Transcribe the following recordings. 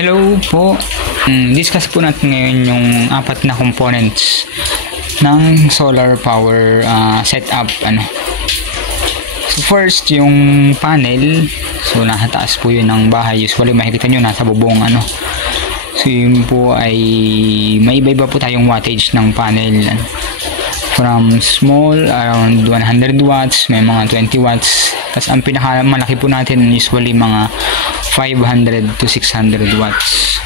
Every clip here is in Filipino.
Hello po. Discuss po natin ngayon yung apat na components ng solar power setup. So first, yung panel. So nasa taas po yun ng bahay. Usually makikita nyo nasa bubong. So yun po ay may iba-iba po tayong wattage ng panel. From small, around 100 watts, may mga 20 watts. Tapos ang pinakamalaki po natin usually mga 500 to 600 watts.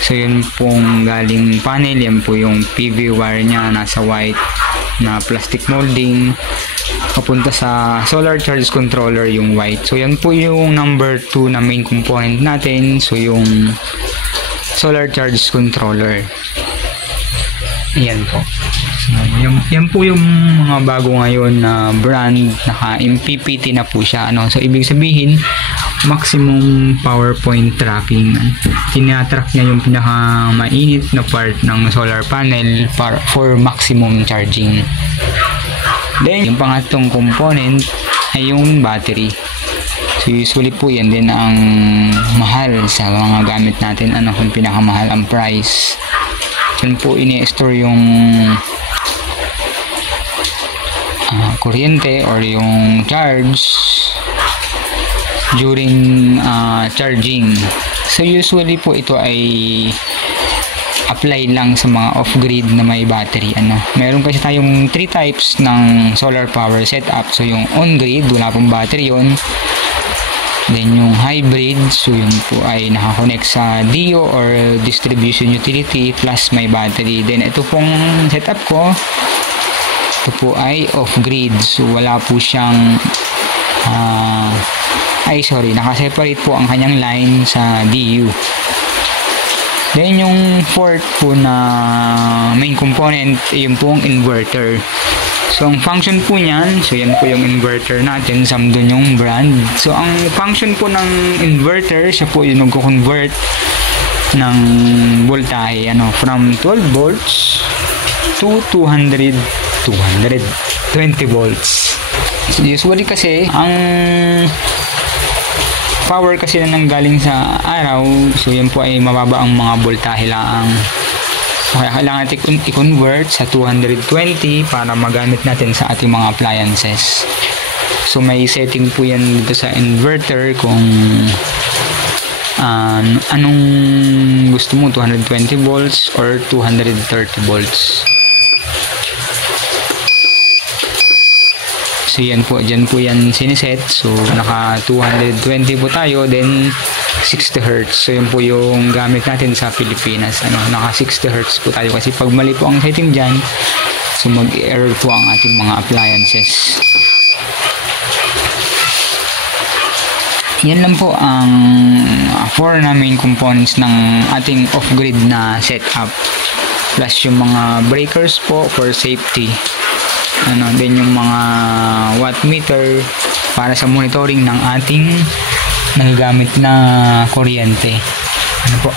So yun pong galing panel, yan po yung PV wire nya, nasa white na plastic molding, papunta sa solar charge controller yung white. So yan po yung number 2 na main component natin, so yung solar charge controller. Yan po. Yan po yung mga bago ngayon na brand, naka-MPPT na po siya. So ibig sabihin, maximum power point tracking. Tinatrack niya yung pinaka-mainit na part ng solar panel for maximum charging. Then, yung pangatlong component ay yung battery. So usually po yan din ang mahal sa mga gamit natin. Kung pinakamahal ang price. Yan po ini-store yung kuryente or yung charge during charging. So usually po ito ay apply lang sa mga off-grid na may battery. Meron kasi tayong 3 types ng solar power setup. So yung on-grid, wala pong battery yun. Then yung hybrid, so yun po ay nakakonect sa DO or distribution utility plus may battery. Then ito pong setup ko, ito po ay off-grid. So wala po siyang nakaseparate po ang kanyang line sa DU. Then yung fourth po na main component, yung pong inverter. So ang function po niyan, so yan po yung inverter natin, Samdon yung brand. So ang function po ng inverter, siya po yung nagko-convert ng voltahe, from 12 volts to 220 volts. So usually kasi ang power kasi na nanggaling sa araw, so yan po ay mababa ang mga voltahe lang. Kaya kailangan natin i-convert sa 220 para magamit natin sa ating mga appliances. So may setting po yan dito sa inverter kung anong gusto mo, 220 volts or 230 volts. So yan po, dyan po yan siniset. So naka 220 po tayo, then 60 Hz. So yun po yung gamit natin sa Pilipinas. Naka 60 Hz po tayo kasi pag mali po ang setting dyan, so mag-error po ang ating mga appliances. Yan lang po ang 4 na main components ng ating off-grid na setup. Plus yung mga breakers po for safety. Then yung mga watt meter para sa monitoring ng ating nagagamit na kuryente. Po.